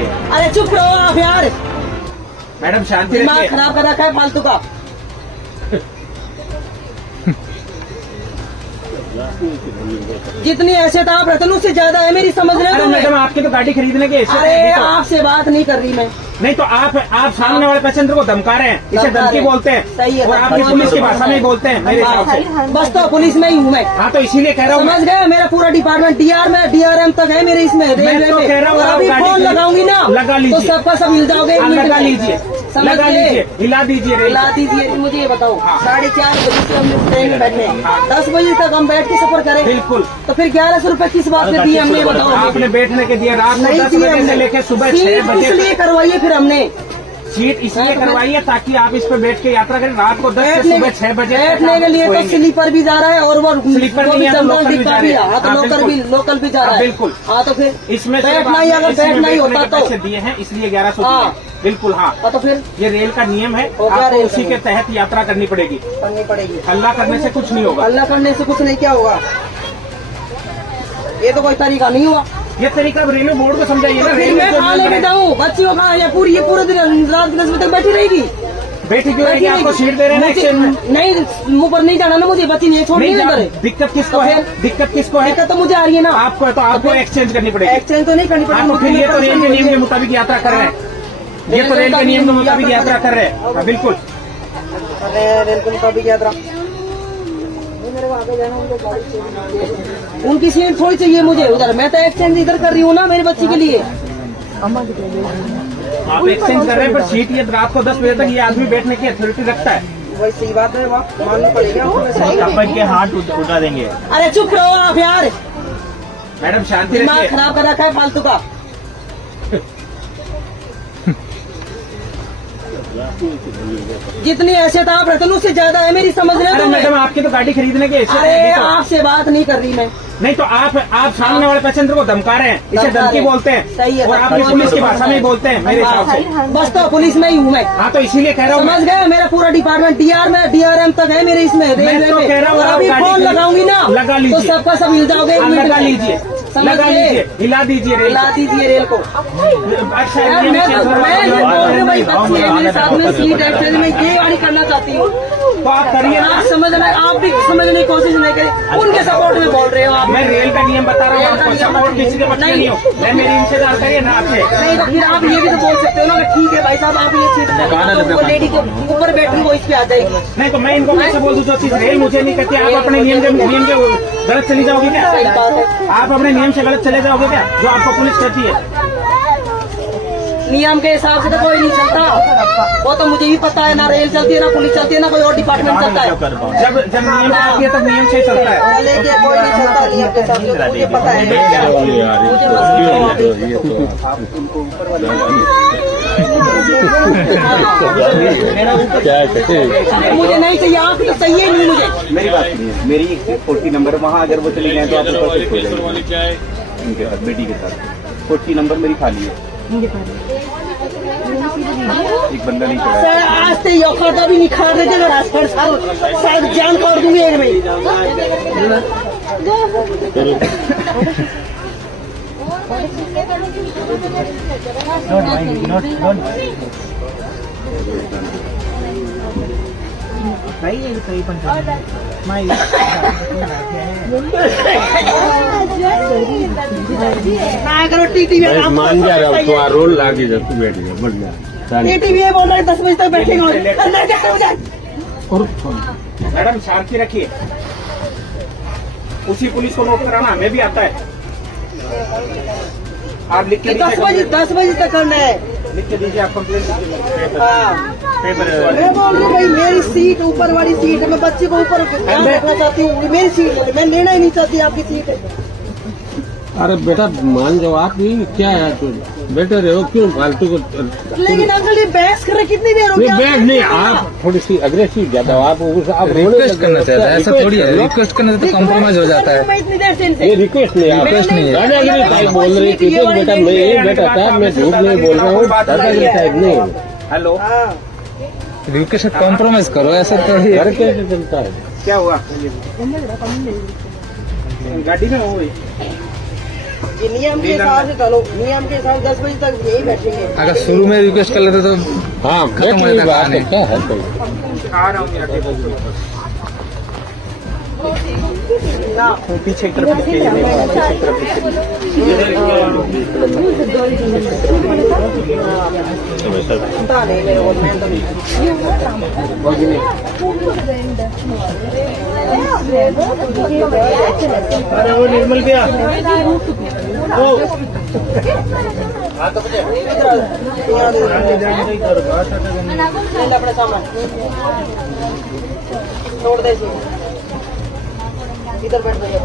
रखिए। अरे चुप रहो आप यार, मैडम शांति दिमाग रखिए। खराब कर रखा है फालतू का। जितनी हैसियत आप रहते हैं उससे ज्यादा है मेरी, समझ रहे अरे हो? मैडम आपकी तो गाड़ी खरीदने की हैसियत अरे है, तो आपसे बात नहीं कर रही मैं। नहीं तो आप सामने वाले पैसेंजर को धमका रहे हैं, इसे धमका धमकी रहे हैं। बोलते हैं सही है, और आपकी पुलिस की भाषा में ही बोलते हैं मेरे हिसाब से। बस तो पुलिस में ही हूँ मैं, हाँ तो इसीलिए कह रहा हूँ समझ गए? मेरा पूरा डिपार्टमेंट डीआर में DRM तक है मेरे इसमें रेलवे तो में। कह रहा हूँ और आप अभी गाड़ी फोन लगाऊंगी ना लगा लीजिए। तो सबका सब हिल जाओगे। एक मिनट लगा में। लीजिए, समझ लगा गए? लीजिए, हिला दीजिए रेल। हिला दीजिए। मुझे ये बताओ, हाँ। 4:30 बजे से हम ट्रेन में बैठे हैं, हाँ। 10 बजे तक हम बैठ के सफर करें, बिल्कुल। तो फिर 1100 रुपए किस बात पे दिए हमने, बताओ? आपने बैठने के दिए रात को नहीं 10 दिए बजे से हमने। लेकर सुबह 6 सीट बजे इसलिए करवाइए फिर हमने, सीट इसलिए करवाई है ताकि आप इस पे बैठ के यात्रा करें। रात को 10 से बैठने सुबह 6 बजे बैठने के लिए तो स्लीपर भी जा रहा है और वो स्लीपर वो नहीं है तो जनरल लोकल भी डिब्बा जा भी रहे है। हैं। हाँ तो हाँ, लोकल भी जा रहा है। बिल्कुल। हाँ तो फिर इसमें बैठना ही, अगर बैठना ही होता तो पैसे दिए हैं इसलिए 1100 हाँ। दिए। बिल्कुल हाँ, तो फिर ये रेल का नियम है, और क्या आपको रेल उसी का के तहत यात्रा करनी पड़ेगी। करनी पड़ेगी। हल्ला करने से कुछ नहीं होगा। अल्लाह करने से कुछ नहीं, क्या होगा? ये तो कोई तरीका नहीं हुआ। ये तरीका अब रेलवे बोर्ड को समझाइए ना। तो फिर मैं कहाँ लेके जाऊँ बच्ची को? कहाँ? ये पूरे दिन रात 10 बजे तक बैठी रहेगी। बैठी क्यों रहेगी? आपको सीट दे रहे हैं ना मुझे- एक्सचेंज में। नहीं, मुंह पर नहीं जाना ना मुझे, बच्ची नहीं छोड़नी नहीं है जा- इधर। दिक्कत किसको तो है? फिर? दिक्कत किसको है? दिक्कत तो मुझे आ रही है ना। आपको है तो आपको एक्सचेंज करनी पड़ेगी। एक्सचेंज तो नहीं करनी पड़ेगी। आपको फिर ये तो रेल के नियम के मुताबिक यात्रा कर रहे हैं। ये तो रेल के नियम के मुताबिक यात्रा कर रहे हैं। हाँ, बिल्कुल। रेल के मुताबिक यात्रा। उनकी सीट थोड़ी चाहिए मुझे उधर, मैं तो एक्सचेंज इधर कर रही हूँ ना मेरी बच्ची के लिए। आप एक्सचेंज कर रहे हैं पर सीट ये रात को 10 बजे तक ये आदमी बैठने की अथॉरिटी रखता है। वही सही बात है, मानना पड़ेगा। अपन के हाथ उठा देंगे। अरे चुप रहो आप यार, मैडम शांति दिमाग रखिए। खराब कर रखा है फालतू का। जितनी हैसियत आप रहते हैं उससे ज्यादा है मेरी, समझ रहे अरे हो? मैडम आपकी तो गाड़ी खरीदने की हैसियत अरे है, तो आपसे बात नहीं कर रही मैं। नहीं तो आप सामने वाले पैसेंजर को धमका रहे हैं, इसे धमका धमकी रहे हैं। बोलते हैं। सही है, और आपकी पुलिस की भाषा में ही बोलते हैं मेरे हिसाब से। बस तो पुलिस में ही हूँ मैं, हाँ तो इसीलिए कह रहा हूँ समझ गए? मेरा पूरा डिपार्टमेंट DRM तक है मेरे इसमें रेलवे तो में। कह रहा हूँ और आप अभी गाड़ी फोन लगाऊंगी ना लगा तो लीजिए। सबका सब हिल जाओगे। एक मिनट लगा में। लीजिए, समझ लगा गए? लीजिए, हिला दीजिए रेल। हिला दीजिए रेल को। अच्छा यार ये मैं चीज़ तो हो रहा मैं है। ये बोल रही हूँ भाई, बच्ची है मेरे साथ में, सीट एक्सचेंज में ये वाली करना चाहती हूँ। तो आप करिए ना। आप समझना, आप भी समझने की कोशिश नहीं करें, उनके सपोर्ट में बोल रहे हो आप। मैं रेल का नियम बता रहा हूँ आपको, सपोर्ट किसी के बच्चे नहीं हो। मैं मेरी इंतजार करिए ना आपसे। नहीं तो फिर आप ये भी तो बोल सकते हो ना कि ठीक है भाई साहब आप ये सीट वो लेडी के ऊपर बैठी वो इस पे आ जाएगी। नहीं तो मैं इनको कैसे बोल दूँ जो चीज रेल मुझे नहीं कहती। आप अपने नियम के गलत चली जाओगे क्या? सही बात है। आप अपने नियम से गलत चले जाओगे क्या जो आपको पुलिस कहती है? नियम के हिसाब से तो कोई नहीं चलता, वो तो मुझे भी पता है। ना रेल चलती है, ना पुलिस चलती है, ना कोई और डिपार्टमेंट चलता है। जब नियम चलती है तब नियम से ही चलता है। लेकिन कोई नहीं चलता नियम के हिसाब से, मुझे पता है। मुझे नहीं चाहिए, आप तो चाहिए नहीं मुझे। मेरी बात नहीं, मेरी 40 नंबर वहाँ अगर वो चली गए तो आप ऊपर शिफ्ट हो जाएंगे उनके साथ, बेटी के साथ। 40 नंबर मेरी खाली है, एक बंदा नहीं चढ़ा। सर आज से योखा भी निखार देते अगर आज पर शायद जान काट दूंगी एक में। ना करो टीटी में काम मान जा रहा हूँ तो रोल लागे जब तू बैठ जा बढ़िया। टीटी में बोल रहा है 10 बजे तक बैठेंगे अंदर क्या हो जाए। मैडम शांति रखिए। उसी पुलिस को नोट कराना हमें भी आता है। आप लिख के 10 बजे तक करना है। लिख के दीजिए आप कंप्लेंट। हाँ पेपर मैं बोल रही हूँ भाई मेरी सीट ऊपर वाली सीट है, मैं बच्चे को ऊपर ध्यान रखना चाहती हूँ, मेरी सीट है, मैं लेना ही नहीं चाहती आपकी सीट है। अरे बेटा मान जाओ, आप भी क्या है तो बेटे रहो, क्यों फालतू को। लेकिन अंकल ये बहस कर रहे कितनी देर हो गई? बैठ नहीं, आप थोड़ी सी अग्रेसिव ज्यादा हो, आप रिक्वेस्ट करना चाहता है, ऐसा थोड़ी है। रिक्वेस्ट करने से तो कॉम्प्रोमाइज हो जाता है। मैं इतनी देर से इनसे ये रिक्वेस्ट नहीं, आप रिक्वेस्ट नहीं है। दादागिरी टाइप बोल रही थी बेटा। मैं ये बेटा था, मैं झूठ नहीं बोल रहा हूँ, दादागिरी टाइप नहीं। हेलो, हाँ रिक्वेस्ट कॉम्प्रोमाइज करो, ऐसा थोड़ी है। घर कैसे चलता है? क्या हुआ? गाड़ी में हो गई। ये नियम के हिसाब से चलो, नियम के हिसाब से 10 बजे तक यही बैठेंगे। अगर शुरू में रिक्वेस्ट कर लेते तो हाँ खत्म बैठ हो रही जाता बात कहानी। है, क्या है कोई पीछे की तरफ पीछे की तरफ पता नहीं मेरे को, मैं तो अरे वो निर्मल भैया अपने सामान छोड़ दे इसे। इधर बैठ भैया।